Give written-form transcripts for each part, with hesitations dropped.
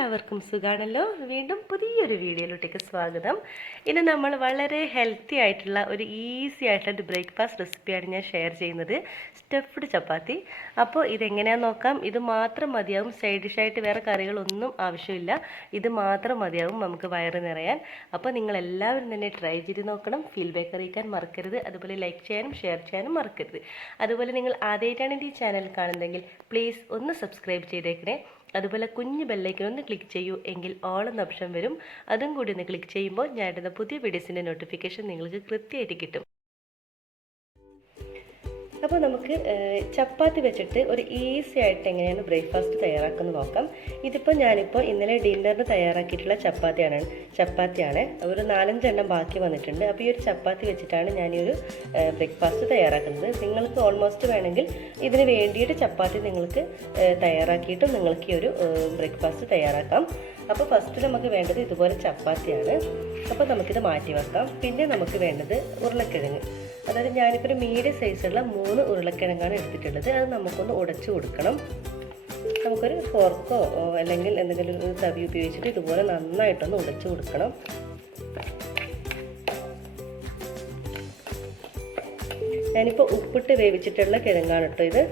എല്ലാവർക്കും സുഖാണല്ലോ. വീണ്ടും പുതിയൊരു വീഡിയോയിലോട്ടേക്ക് സ്വാഗതം. ഇന്ന് നമ്മൾ വളരെ ഹെൽത്തി ആയിട്ടുള്ള ഒരു ഈസി ആയിട്ടുള്ള ഒരു ബ്രേക്ക്ഫാസ്റ്റ് റെസിപ്പിയാണ് ഞാൻ ഷെയർ ചെയ്യുന്നത്, സ്റ്റഫ്ഡ് ചപ്പാത്തി. അപ്പോൾ ഇതെങ്ങനെയാണെന്ന് നോക്കാം. ഇത് മാത്രം മതിയാവും, സൈഡ് ഡിഷായിട്ട് വേറെ കറികളൊന്നും ആവശ്യമില്ല. ഇത് മാത്രം മതിയാവും നമുക്ക് വയറ് നിറയാൻ. അപ്പോൾ നിങ്ങളെല്ലാവരും തന്നെ ട്രൈ ചെയ്ത് നോക്കണം. ഫീഡ്ബാക്ക് അറിയിക്കാൻ മറക്കരുത്. അതുപോലെ ലൈക്ക് ചെയ്യാനും ഷെയർ ചെയ്യാനും മറക്കരുത്. അതുപോലെ നിങ്ങൾ ആദ്യമായിട്ടാണ് എൻ്റെ ഈ ചാനൽ കാണുന്നതെങ്കിൽ പ്ലീസ് ഒന്ന് സബ്സ്ക്രൈബ് ചെയ്തേക്കണേ. അതുപോലെ കുഞ്ഞ് ബെല്ലൈക്കൺ ഒന്ന് ക്ലിക്ക് ചെയ്യൂ, എങ്കിൽ ഓൾ എന്ന ഓപ്ഷൻ വരും. അതും കൂടി ഒന്ന് ക്ലിക്ക് ചെയ്യുമ്പോൾ ഞാൻ ഇടുന്ന പുതിയ വീഡിയോസിൻ്റെ നോട്ടിഫിക്കേഷൻ നിങ്ങൾക്ക് കൃത്യമായിട്ട് കിട്ടും. അപ്പോൾ നമുക്ക് ചപ്പാത്തി വെച്ചിട്ട് ഒരു ഈസി ആയിട്ട് എങ്ങനെയാണ് ബ്രേക്ക്ഫാസ്റ്റ് തയ്യാറാക്കുന്നത് നോക്കാം. ഇതിപ്പോൾ ഞാനിപ്പോൾ ഇന്നലെ ഡിന്നറിന് തയ്യാറാക്കിയിട്ടുള്ള ചപ്പാത്തിയാണ്. ഒരു 4-5 എണ്ണം ബാക്കി വന്നിട്ടുണ്ട്. അപ്പോൾ ഈ ഒരു ചപ്പാത്തി വെച്ചിട്ടാണ് ഞാൻ ഈ ഒരു ബ്രേക്ക്ഫാസ്റ്റ് തയ്യാറാക്കുന്നത്. നിങ്ങൾക്ക് ഓൾമോസ്റ്റ് വേണമെങ്കിൽ ഇതിന് വേണ്ടിയിട്ട് ചപ്പാത്തി നിങ്ങൾക്ക് തയ്യാറാക്കിയിട്ടും നിങ്ങൾക്ക് ഈ ഒരു ബ്രേക്ക്ഫാസ്റ്റ് തയ്യാറാക്കാം. അപ്പോൾ ഫസ്റ്റ് നമുക്ക് വേണ്ടത് ഇതുപോലെ ചപ്പാത്തിയാണ്. അപ്പോൾ നമുക്കിത് മാറ്റി വെക്കാം. പിന്നെ നമുക്ക് വേണ്ടത് ഉരുളക്കിഴങ്ങ്. അതായത് ഞാനിപ്പോൾ ഒരു മീഡിയം സൈസുള്ള 3 ഉരുളക്കിഴങ്ങാണ് എടുത്തിട്ടുള്ളത്. അത് നമുക്കൊന്ന് ഉടച്ചു കൊടുക്കണം. നമുക്കൊരു ഫോർക്കോ അല്ലെങ്കിൽ എന്തെങ്കിലും ഒരു തവി ഉപയോഗിച്ചിട്ട് ഇതുപോലെ നന്നായിട്ടൊന്ന് ഉടച്ചു കൊടുക്കണം. ഞാനിപ്പോൾ ഉപ്പിട്ട് വേവിച്ചിട്ടുള്ള കിഴങ്ങാണ് കേട്ടോ ഇത്.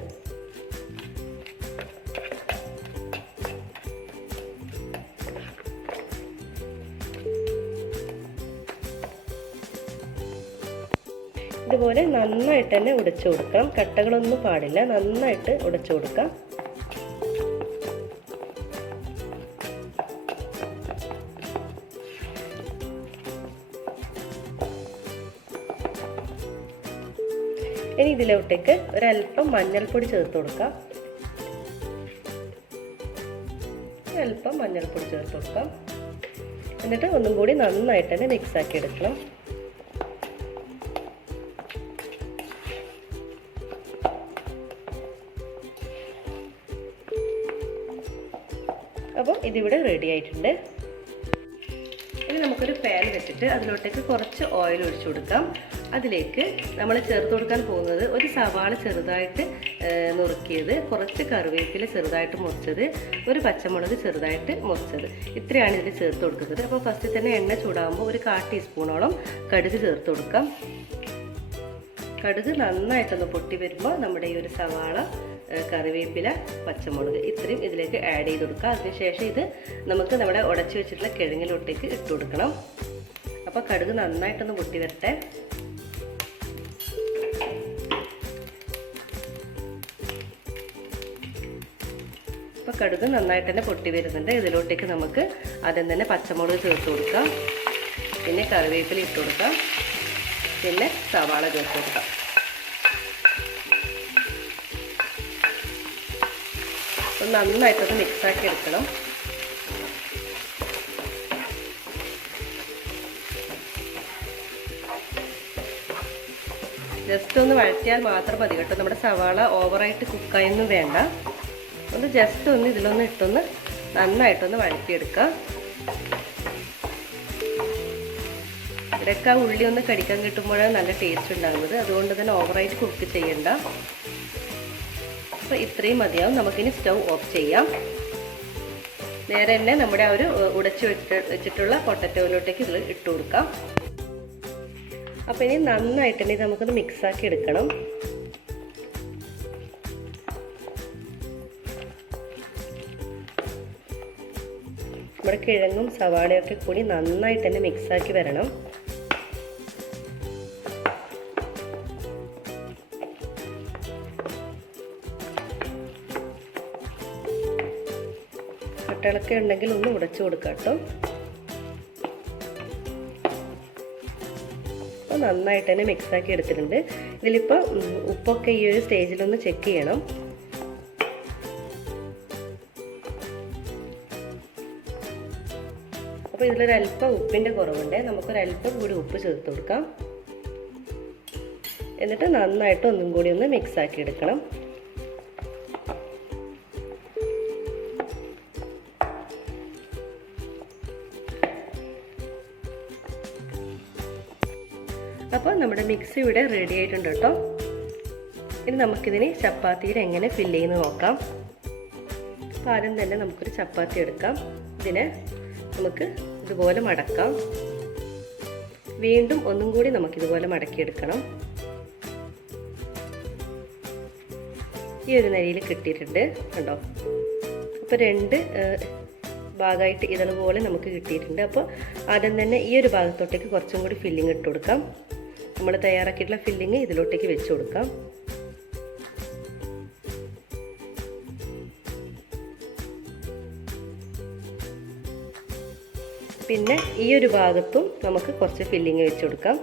ഇതുപോലെ നന്നായിട്ട് തന്നെ ഉടച്ചു കൊടുക്കാം. കട്ടകളൊന്നും പാടില്ല, നന്നായിട്ട് ഉടച്ചു കൊടുക്കാം. ഇനി ഇതിലോട്ടേക്ക് ഒരല്പം മഞ്ഞൾപ്പൊടി ചേർത്ത് കൊടുക്കാം. അല്പം മഞ്ഞൾപ്പൊടി ചേർത്ത് കൊടുക്കാം. എന്നിട്ട് ഒന്നും കൂടി നന്നായിട്ട് തന്നെ മിക്സ് ആക്കി എടുക്കണം. അപ്പോൾ ഇതിവിടെ റെഡി ആയിട്ടുണ്ട്. ഇനി നമുക്കൊരു പാൻ വെച്ചിട്ട് അതിലോട്ടേക്ക് കുറച്ച് ഓയിൽ ഒഴിച്ചു കൊടുക്കാം. അതിലേക്ക് നമ്മൾ ചേർത്ത് കൊടുക്കാൻ പോകുന്നത് ഒരു സവാള ചെറുതായിട്ട് നുറുക്കിയത്, കുറച്ച് കറിവേപ്പില ചെറുതായിട്ട് മുറിച്ചത്, ഒരു പച്ചമുളക് ചെറുതായിട്ട് മുറിച്ചത്, ഇത്രയാണ് ഇതിൽ ചേർത്ത് കൊടുക്കുന്നത്. അപ്പോൾ ഫസ്റ്റ് തന്നെ എണ്ണ ചൂടാകുമ്പോൾ ഒരു 1/4 ടീസ്പൂണോളം കടുക് ചേർത്ത് കൊടുക്കാം. കടുക് നന്നായിട്ടൊന്ന് പൊട്ടി വരുമ്പോൾ നമ്മുടെ ഈ ഒരു സവാള, കറിവേപ്പില, പച്ചമുളക് ഇത്രയും ഇതിലേക്ക് ആഡ് ചെയ്ത് കൊടുക്കുക. അതിനുശേഷം ഇത് നമുക്ക് നമ്മുടെ ഉടച്ചു വെച്ചിട്ടുള്ള കിഴങ്ങിലോട്ടേക്ക് ഇട്ട് കൊടുക്കണം. അപ്പോൾ കടുക് നന്നായിട്ടൊന്ന് പൊട്ടി വരട്ടെ. അപ്പോൾ കടുക് നന്നായിട്ട് തന്നെ പൊട്ടി വരുന്നുണ്ട്. ഇതിലോട്ടേക്ക് നമുക്ക് ആദ്യം തന്നെ പച്ചമുളക് ചേർത്ത് കൊടുക്കാം. പിന്നെ കറിവേപ്പില ഇട്ട് കൊടുക്കാം. പിന്നെ സവാള ചേർത്ത് കൊടുക്കാം. നന്നായിട്ടൊന്ന് മിക്സാക്കി എടുക്കണം. ജസ്റ്റ് ഒന്ന് വഴറ്റിയാൽ മാത്രം മതി കേട്ടോ. നമ്മുടെ സവാള ഓവറായിട്ട് കുക്കായൊന്നും വേണ്ട. ഒന്ന് ജസ്റ്റ് ഒന്ന് ഇതിലൊന്ന് ഇട്ടൊന്ന് നന്നായിട്ടൊന്ന് വഴറ്റിയെടുക്കുക. ഇവിടെയൊക്കെ ആ ഉള്ളി ഒന്ന് കടിക്കാൻ കിട്ടുമ്പോഴാണ് നല്ല ടേസ്റ്റ് ഉണ്ടാകുന്നത്. അതുകൊണ്ട് തന്നെ ഓവറായിട്ട് കുക്ക് ചെയ്യണ്ട. അപ്പോൾ ഇത്രയും മതിയാവും. നമുക്കിനി സ്റ്റൗ ഓഫ് ചെയ്യാം. നേരെ തന്നെ നമ്മുടെ ആ ഒരു ഉടച്ചു വെച്ചിട്ടുള്ള പൊട്ടറ്റോയിലോട്ടേക്ക് ഇതിൽ ഇട്ട് കൊടുക്കാം. അപ്പോൾ ഇനി നന്നായിട്ട് തന്നെ നമുക്കൊന്ന് മിക്സാക്കി എടുക്കണം. നമ്മുടെ കിഴങ്ങും സവാളയൊക്കെ കൂടി നന്നായിട്ട് തന്നെ മിക്സാക്കി വരണം. കട്ടകളൊക്കെ ഉണ്ടെങ്കിൽ ഒന്ന് ഉടച്ചു കൊടുക്കാം കേട്ടോ. അപ്പോൾ നന്നായിട്ട് തന്നെ മിക്സാക്കി എടുത്തിട്ടുണ്ട്. ഇതിലിപ്പോൾ ഉപ്പൊക്കെ ഈ ഒരു സ്റ്റേജിലൊന്ന് ചെക്ക് ചെയ്യണം. അപ്പോൾ ഇതിലൊരല്പം ഉപ്പിൻ്റെ കുറവുണ്ട്. നമുക്കൊരല്പം കൂടി ഉപ്പ് ചേർത്ത് കൊടുക്കാം. എന്നിട്ട് നന്നായിട്ട് ഒന്നും കൂടി ഒന്ന് മിക്സാക്കി എടുക്കണം. അപ്പോൾ നമ്മുടെ മിക്സ് ഇവിടെ റെഡി ആയിട്ടുണ്ട് കേട്ടോ. ഇനി നമുക്കിതിന് ചപ്പാത്തിയിൽ എങ്ങനെ ഫില്ല് ചെയ്യുന്നത് നോക്കാം. അപ്പോൾ ആദ്യം തന്നെ നമുക്കൊരു ചപ്പാത്തി എടുക്കാം. ഇതിനെ നമുക്ക് ഇതുപോലെ മടക്കാം. വീണ്ടും ഒന്നും കൂടി നമുക്കിതുപോലെ മടക്കിയെടുക്കണം. ഈ ഒരു നിലയിൽ കിട്ടിയിട്ടുണ്ട് കണ്ടോ. അപ്പോൾ 2 ഭാഗമായിട്ട് ഇതുപോലെ നമുക്ക് കിട്ടിയിട്ടുണ്ട്. അപ്പോൾ ആദ്യം തന്നെ ഈ ഒരു ഭാഗത്തോട്ടേക്ക് കുറച്ചും കൂടി ഫില്ലിങ് ഇട്ട് കൊടുക്കാം. നമ്മൾ തയ്യാറാക്കിയിട്ടുള്ള ഫില്ലിങ് ഇതിലോട്ടേക്ക് വെച്ച് കൊടുക്കാം. പിന്നെ ഈ ഒരു ഭാഗത്തും നമുക്ക് കുറച്ച് ഫില്ലിങ് വെച്ച് കൊടുക്കാം.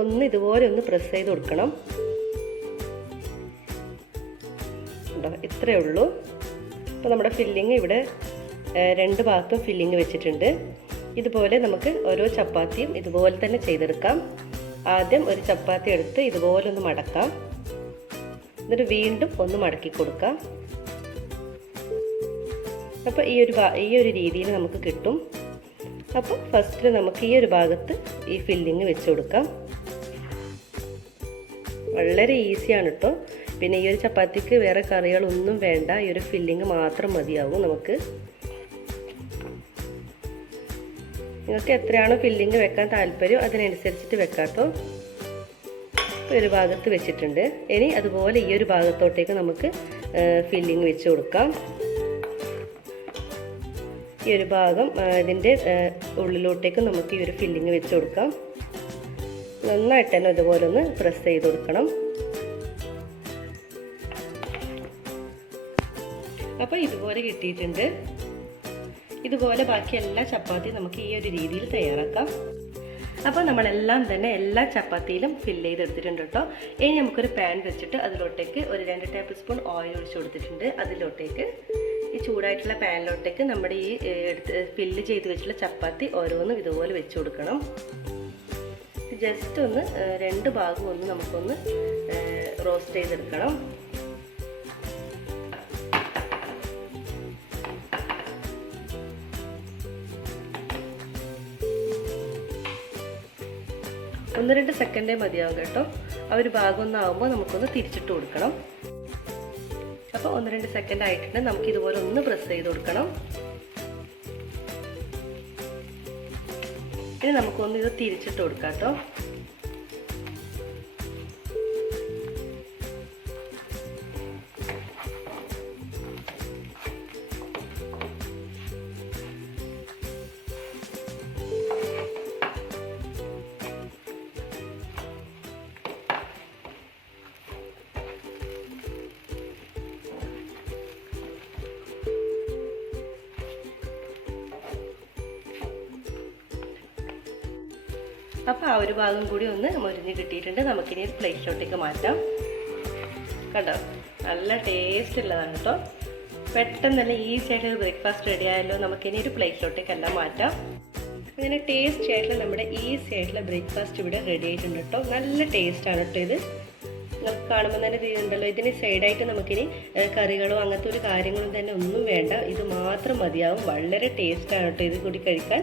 ഒന്ന് ഇതുപോലെ ഒന്ന് പ്രസ് ചെയ്ത് കൊടുക്കണം. ഇത്രയേ ഉള്ളൂ. അപ്പോൾ നമ്മുടെ ഫില്ലിങ് ഇവിടെ 2 ഭാഗത്തും ഫില്ലിങ് വെച്ചിട്ടുണ്ട്. ഇതുപോലെ നമുക്ക് ഓരോ ചപ്പാത്തിയും ഇതുപോലെ തന്നെ ചെയ്തെടുക്കാം. ആദ്യം ഒരു ചപ്പാത്തി എടുത്ത് ഇതുപോലെ ഒന്ന് മടക്കാം. എന്നിട്ട് വീണ്ടും ഒന്ന് മടക്കി കൊടുക്കാം. അപ്പോൾ ഈ ഒരു രീതിയിൽ നമുക്ക് കിട്ടും. അപ്പോൾ ഫസ്റ്റ് നമുക്ക് ഈ ഒരു ഭാഗത്ത് ഈ ഫില്ലിങ് വെച്ച് കൊടുക്കാം. വളരെ ഈസിയാണ് കേട്ടോ. പിന്നെ ഈ ഒരു ചപ്പാത്തിക്ക് വേറെ കറികളൊന്നും വേണ്ട, ഈ ഒരു ഫില്ലിങ് മാത്രം മതിയാവും നമുക്ക്. നിങ്ങൾക്ക് എത്രയാണോ ഫില്ലിങ് വെക്കാൻ താല്പര്യം അതിനനുസരിച്ചിട്ട് വെക്കാം കേട്ടോ. ഒരു ഭാഗത്ത് വെച്ചിട്ടുണ്ട്. ഇനി അതുപോലെ ഈ ഒരു ഭാഗത്തോട്ടേക്ക് നമുക്ക് ഫില്ലിങ് വെച്ച് കൊടുക്കാം. ഈ ഒരു ഭാഗം ഇതിൻ്റെ ഉള്ളിലോട്ടേക്ക് നമുക്ക് ഈ ഒരു ഫില്ലിങ് വെച്ച് കൊടുക്കാം. നന്നായിട്ട് തന്നെ ഇതുപോലെ ഒന്ന് പ്രസ് ചെയ്ത് കൊടുക്കണം. അപ്പോൾ ഇതുപോലെ കിട്ടിയിട്ടുണ്ട്. ഇതുപോലെ ബാക്കി എല്ലാ ചപ്പാത്തിയും നമുക്ക് ഈ ഒരു രീതിയിൽ തയ്യാറാക്കാം. അപ്പോൾ നമ്മളെല്ലാം തന്നെ എല്ലാ ചപ്പാത്തിയിലും ഫില്ല് ചെയ്തെടുത്തിട്ടുണ്ട് കേട്ടോ. ഇനി നമുക്കൊരു പാൻ വെച്ചിട്ട് അതിലോട്ടേക്ക് ഒരു 2 ടേബിൾ സ്പൂൺ ഓയിൽ ഒഴിച്ച് കൊടുത്തിട്ടുണ്ട്. അതിലോട്ടേക്ക് ഈ ചൂടായിട്ടുള്ള പാനിലോട്ടേക്ക് നമ്മുടെ ഈ ഫില്ല് ചെയ്ത് വെച്ചിട്ടുള്ള ചപ്പാത്തി ഓരോന്നും ഇതുപോലെ വെച്ച് കൊടുക്കണം. ജസ്റ്റ് ഒന്ന് 2 ഭാഗം ഒന്ന് നമുക്കൊന്ന് റോസ്റ്റ് ചെയ്തെടുക്കണം. ഒന്ന് 2 സെക്കൻഡേ മതിയാവും കേട്ടോ. ആ ഒരു ഭാഗം ഒന്നാകുമ്പോൾ നമുക്കൊന്ന് തിരിച്ചിട്ട് കൊടുക്കണം. അപ്പോൾ 1-2 സെക്കൻഡ് ആയിട്ടുണ്ട്. നമുക്ക് ഇതുപോലെ ഒന്ന് പ്രസ് ചെയ്ത് കൊടുക്കണം. ഇനി നമുക്കൊന്ന് ഇത് തിരിച്ചിട്ട് കൊടുക്കാം കേട്ടോ. അപ്പോൾ ആ ഒരു ഭാഗം കൂടി ഒന്ന് മുരിഞ്ഞ് കിട്ടിയിട്ടുണ്ട്. നമുക്കിനി ഒരു പ്ലേറ്റിലോട്ടേക്ക് മാറ്റാം. കണ്ടോ, നല്ല ടേസ്റ്റ് ഉള്ളതാണ് കേട്ടോ. പെട്ടെന്ന് തന്നെ ഈസി ആയിട്ട് ബ്രേക്ക്ഫാസ്റ്റ് റെഡി ആയല്ലോ. നമുക്കിനി ഒരു പ്ലേറ്റിലോട്ടേക്കെല്ലാം മാറ്റാം. അങ്ങനെ ടേസ്റ്റി ആയിട്ടുള്ള നമ്മുടെ ഈസി ആയിട്ടുള്ള ബ്രേക്ക്ഫാസ്റ്റ് ഇവിടെ റെഡി ആയിട്ടുണ്ട് കേട്ടോ. നല്ല ടേസ്റ്റാണ് കേട്ടോ ഇത്. നമുക്ക് കാണുമ്പോൾ തന്നെ തീരുന്നുണ്ടല്ലോ. ഇതിന് സൈഡായിട്ട് നമുക്കിനി കറികളോ അങ്ങനത്തെ ഒരു കാര്യങ്ങളും തന്നെ ഒന്നും വേണ്ട. ഇത് മാത്രം മതിയാവും. വളരെ ടേസ്റ്റാണ് കേട്ടോ ഇത് കൂടി കഴിക്കാൻ.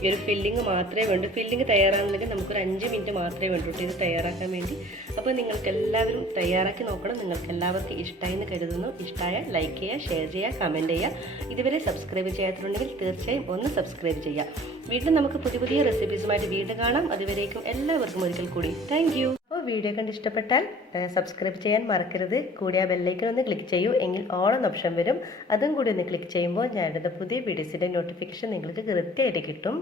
ഈ ഒരു ഫില്ലിങ് മാത്രമേ വേണ്ടൂ. ഫില്ലിങ് തയ്യാറാകുന്നെങ്കിൽ നമുക്കൊരു 5 മിനിറ്റ് മാത്രമേ വേണ്ടൂ ഇത് തയ്യാറാക്കാൻ വേണ്ടി. അപ്പോൾ നിങ്ങൾക്ക് എല്ലാവരും തയ്യാറാക്കി നോക്കണം. നിങ്ങൾക്ക് എല്ലാവർക്കും ഇഷ്ടമായി എന്ന് കരുതുന്നു. ഇഷ്ടമായാൽ ലൈക്ക് ചെയ്യുക, ഷെയർ ചെയ്യുക, കമൻറ്റ് ചെയ്യുക. ഇതുവരെ സബ്സ്ക്രൈബ് ചെയ്യാത്തുണ്ടെങ്കിൽ തീർച്ചയായും ഒന്ന് സബ്സ്ക്രൈബ് ചെയ്യുക. വീണ്ടും നമുക്ക് പുതിയ റെസിപ്പീസുമായിട്ട് വീണ്ടും കാണാം. അതുവരേക്കും എല്ലാവർക്കും ഒരിക്കൽ കൂടി താങ്ക് യു. അപ്പോൾ വീഡിയോ കണ്ട് ഇഷ്ടപ്പെട്ടാൽ സബ്സ്ക്രൈബ് ചെയ്യാൻ മറക്കരുത്. കൂടി ആ ബെല്ലൈക്കൺ ഒന്ന് ക്ലിക്ക് ചെയ്യൂ. എങ്കിൽ ഓൾ എന്ന ഓപ്ഷൻ വരും. അതും കൂടി ഒന്ന് ക്ലിക്ക് ചെയ്യുമ്പോൾ ഞാൻ ഇടുന്ന പുതിയ വീഡിയോസിൻ്റെ നോട്ടിഫിക്കേഷൻ നിങ്ങൾക്ക് കൃത്യമായിട്ട് കിട്ടും.